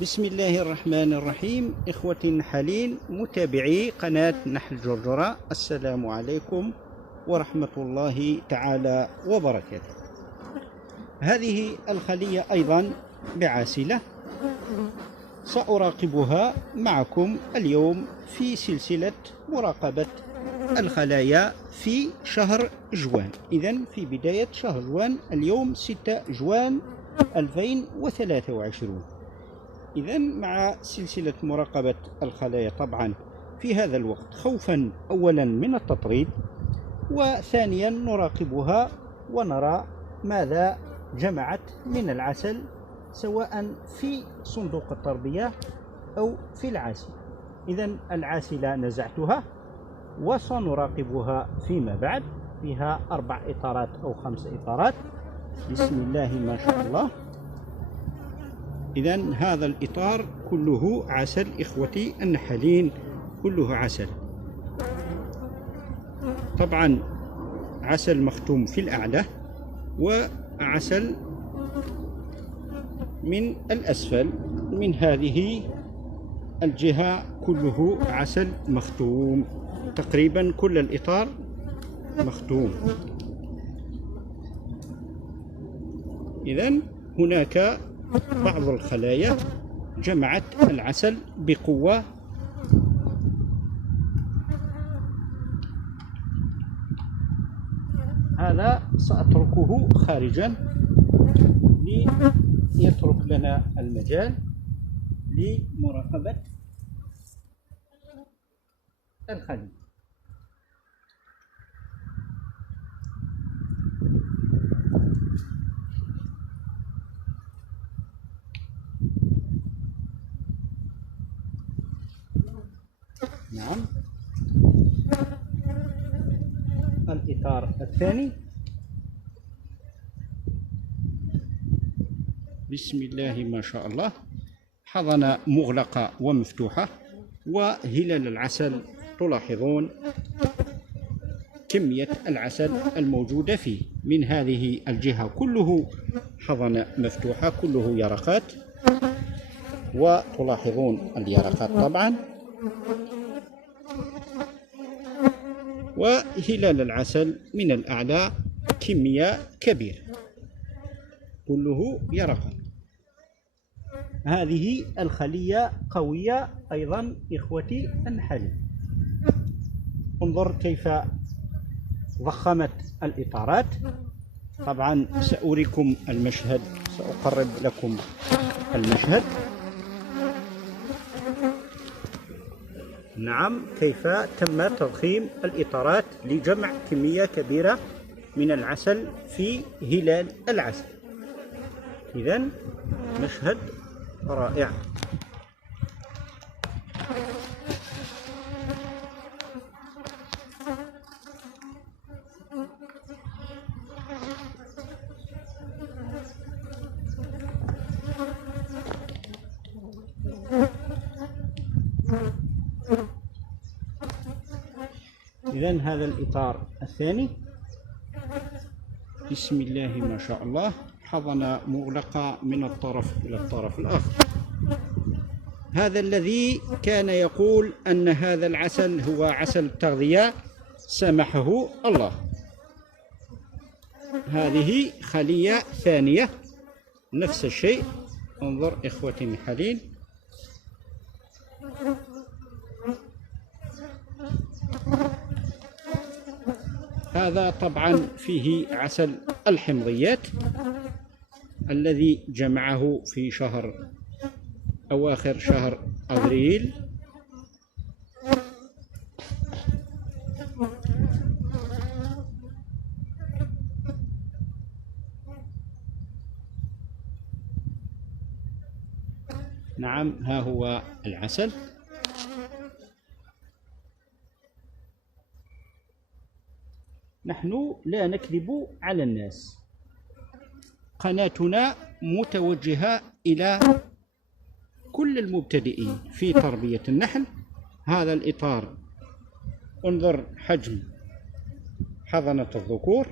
بسم الله الرحمن الرحيم. إخوتي النحالين متابعي قناة نحل جرجرة، السلام عليكم ورحمة الله تعالى وبركاته. هذه الخلية أيضا بعاسلة سأراقبها معكم اليوم في سلسلة مراقبة الخلايا في شهر جوان. إذن في بداية شهر جوان اليوم 6 جوان 2023. إذن مع سلسلة مراقبة الخلايا طبعا في هذا الوقت، خوفا أولا من التطريد، وثانيا نراقبها ونرى ماذا جمعت من العسل سواء في صندوق التربية أو في العاسلة. إذن العاسلة نزعتها وسنراقبها فيما بعد. فيها 4 إطارات أو 5 إطارات، بسم الله ما شاء الله. إذن هذا الإطار كله عسل إخوتي النحالين، كله عسل. طبعا عسل مختوم في الأعلى وعسل من الأسفل، من هذه الجهة كله عسل مختوم، تقريبا كل الإطار مختوم. إذن هناك بعض الخلايا جمعت العسل بقوة، هذا سأتركه خارجا ليترك لنا المجال لمراقبة الخلية. نعم، الإطار الثاني، بسم الله ما شاء الله، حضنة مغلقة ومفتوحة، وهلال العسل تلاحظون كمية العسل الموجودة فيه. من هذه الجهة كله حضنة مفتوحة، كله يرقات، وتلاحظون اليرقات طبعا، وهلال العسل من الأعلى كمية كبيرة، كله يرقات. هذه الخلية قوية أيضا إخوتي النحالين. انظر كيف ضخمت الإطارات. طبعا سأريكم المشهد، سأقرب لكم المشهد. نعم، كيف تم تضخيم الإطارات لجمع كمية كبيرة من العسل في هلال العسل. إذن مشهد رائع. إذن هذا الإطار الثاني، بسم الله ما شاء الله، حضنة مغلقة من الطرف إلى الطرف الآخر. هذا الذي كان يقول أن هذا العسل هو عسل التغذية سمحه الله. هذه خلية ثانية نفس الشيء. انظر إخوتي النحالين، هذا طبعا فيه عسل الحمضيات الذي جمعه في أواخر شهر أبريل. نعم، ها هو العسل. نحن لا نكذب على الناس، قناتنا متوجهة إلى كل المبتدئين في تربية النحل. هذا الإطار، انظر حجم حضنة الذكور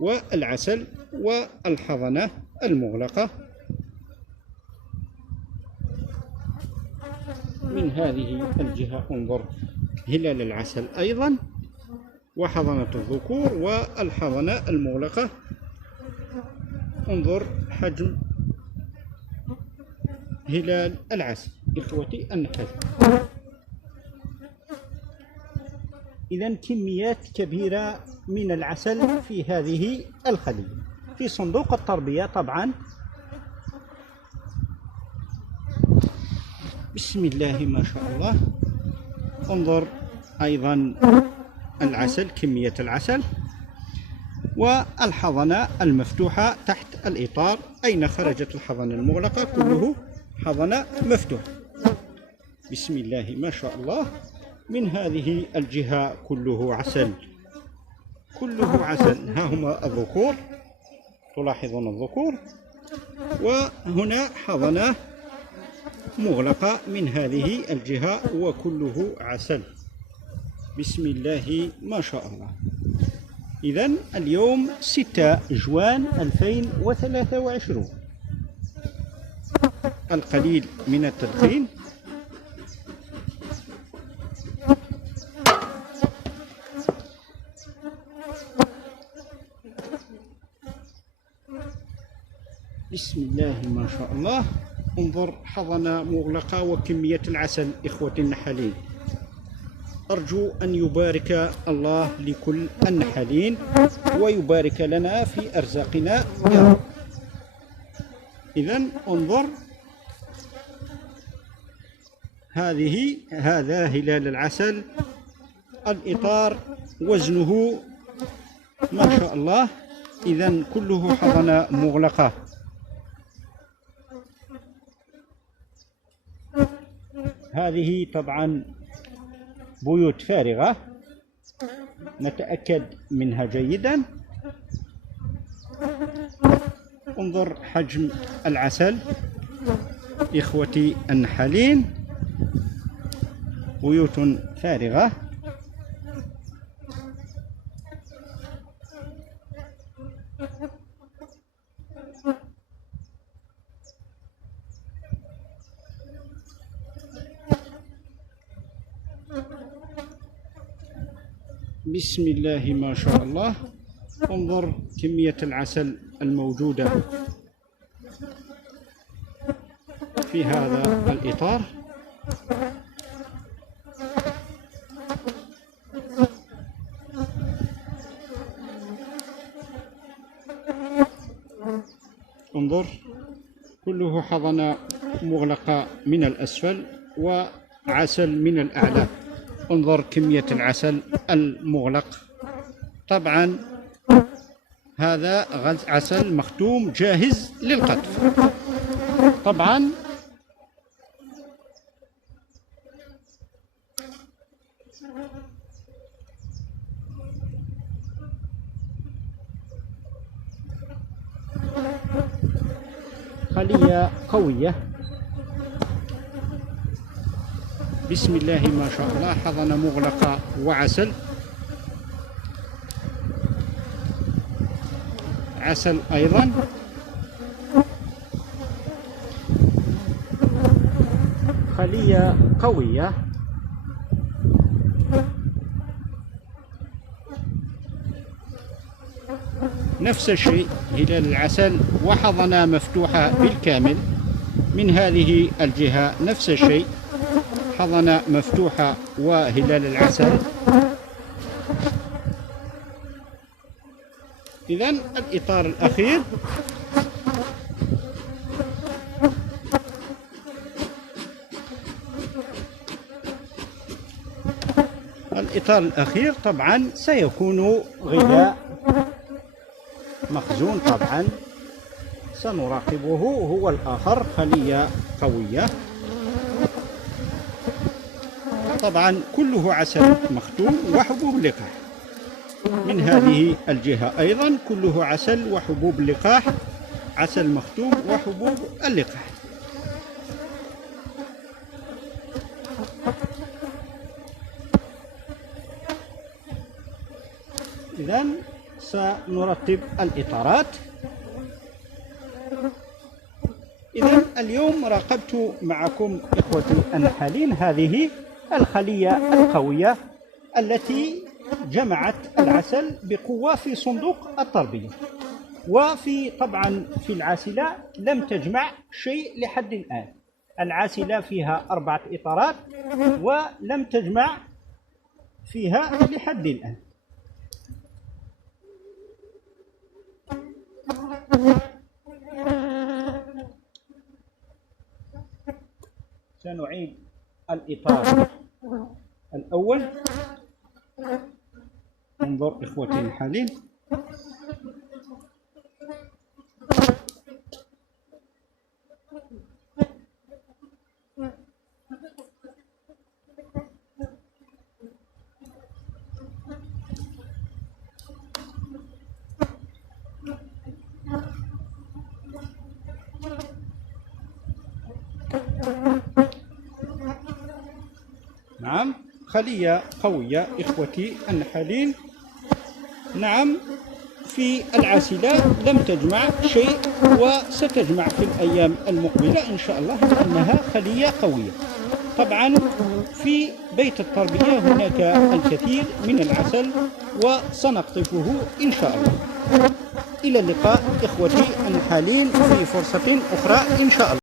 والعسل والحضنة المغلقة. من هذه الجهة انظر هلال العسل أيضا، وحضنة الذكور والحضنة المغلقة. انظر حجم هلال العسل إخوتي النحل. إذن كميات كبيرة من العسل في هذه الخلية في صندوق التربية طبعا. بسم الله ما شاء الله. انظر أيضا العسل، كمية العسل، والحضنة المفتوحة تحت الإطار. أين خرجت الحضنة المغلقة؟ كله حضنة مفتوحة. بسم الله ما شاء الله. من هذه الجهة كله عسل، كله عسل. ها هما الذكور، تلاحظون الذكور، وهنا حضنة مغلقة من هذه الجهة وكله عسل. بسم الله ما شاء الله. إذن اليوم 6 جوان 2023. القليل من التدخين. بسم الله ما شاء الله. انظر حضنة مغلقة وكمية العسل إخوتي النحالين. أرجو أن يبارك الله لكل النحالين ويبارك لنا في أرزاقنا يا رب. إذن انظر هذا هلال العسل. الإطار وزنه ما شاء الله. إذن كله حضنة مغلقة. هذه طبعا بيوت فارغة نتأكد منها جيدا. انظر حجم العسل إخوتي النحالين. بيوت فارغة. بسم الله ما شاء الله. انظر كمية العسل الموجودة في هذا الإطار. انظر كله حضنة مغلقة من الأسفل وعسل من الأعلى. انظر كمية العسل المغلق. طبعا هذا عسل مختوم جاهز للقطف. طبعا خلية قوية. بسم الله ما شاء الله. حضنة مغلقة وعسل. عسل أيضا. خلية قوية. نفس الشيء هلال العسل وحضنة مفتوحة بالكامل من هذه الجهة. نفس الشيء حضنة مفتوحة وهلال العسل. إذن الإطار الأخير طبعا سيكون غذاء مخزون. طبعا سنراقبه. هو الآخر خلية قوية. طبعا كله عسل مختوم وحبوب لقاح. من هذه الجهة أيضا كله عسل وحبوب لقاح. عسل مختوم وحبوب اللقاح. إذن سنرتب الإطارات. إذا اليوم راقبت معكم إخوتي النحالين هذه الخلية القوية التي جمعت العسل بقوة في صندوق التربية. وفي طبعا في العاسلة لم تجمع شيء لحد الآن. العاسلة فيها 4 إطارات ولم تجمع فيها لحد الآن. سنعيد الإطار الأول. انظر إخوتي النحالين، نعم خلية قوية إخوتي النحالين. نعم في العاسلة لم تجمع شيء وستجمع في الأيام المقبلة إن شاء الله، لأنها خلية قوية. طبعا في بيت التربية هناك الكثير من العسل وسنقطفه إن شاء الله. إلى اللقاء إخوتي النحالين في فرصة أخرى إن شاء الله.